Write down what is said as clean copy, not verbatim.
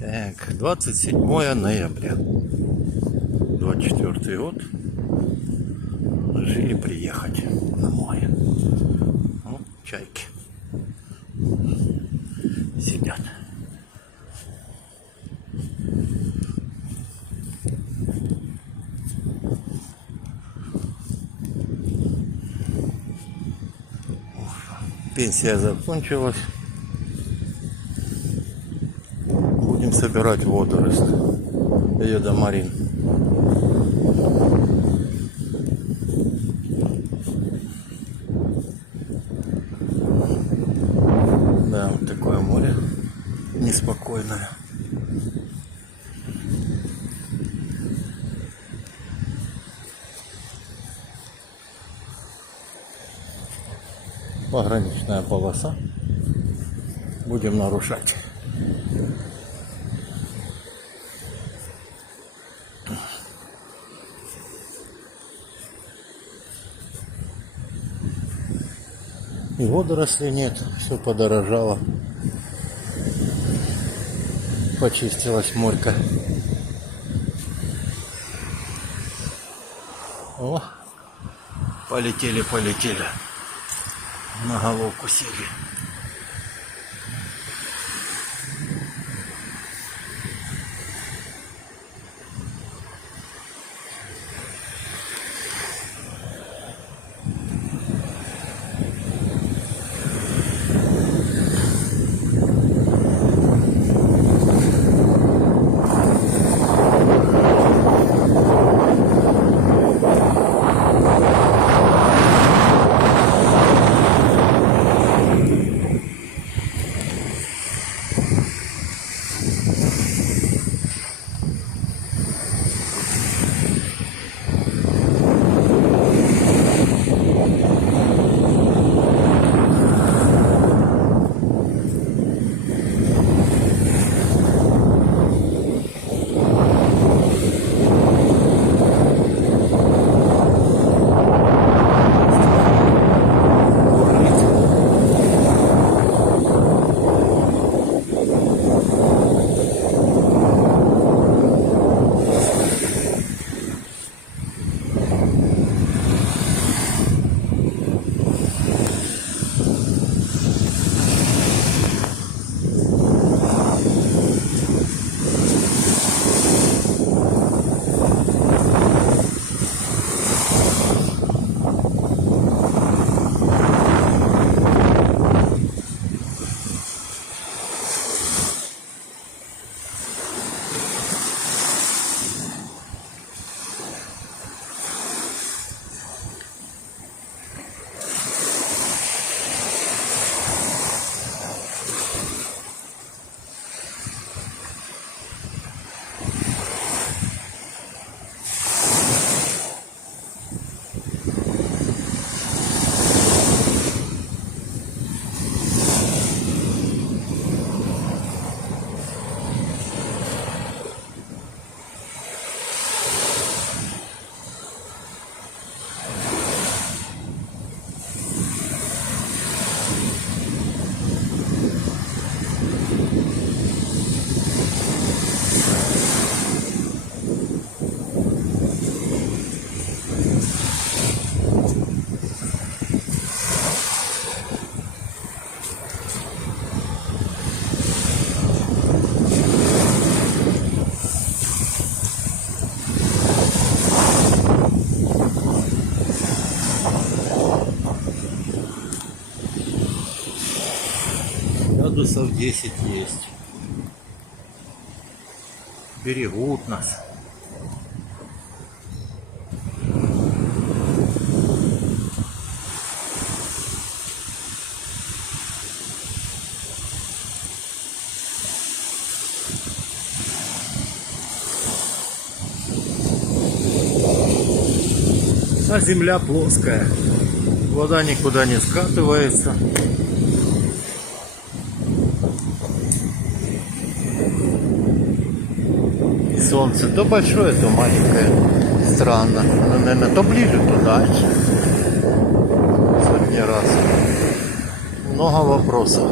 Так, 27 ноября 24 год. Решили приехать домой. Вот чайки сидят. Пенсия закончилась. Будем собирать водоросли. Еда Марин. Да, вот такое море неспокойное. Пограничная полоса. Будем нарушать. И водорослей нет, все подорожало. Почистилась морька. О, полетели. На головку сели. Градусов 10 есть. Берегут нас. А земля плоская. Вода никуда не скатывается. Солнце то большое, то маленькое. Странно. Оно, наверное, то ближе, то дальше. Сотни раз. Много вопросов.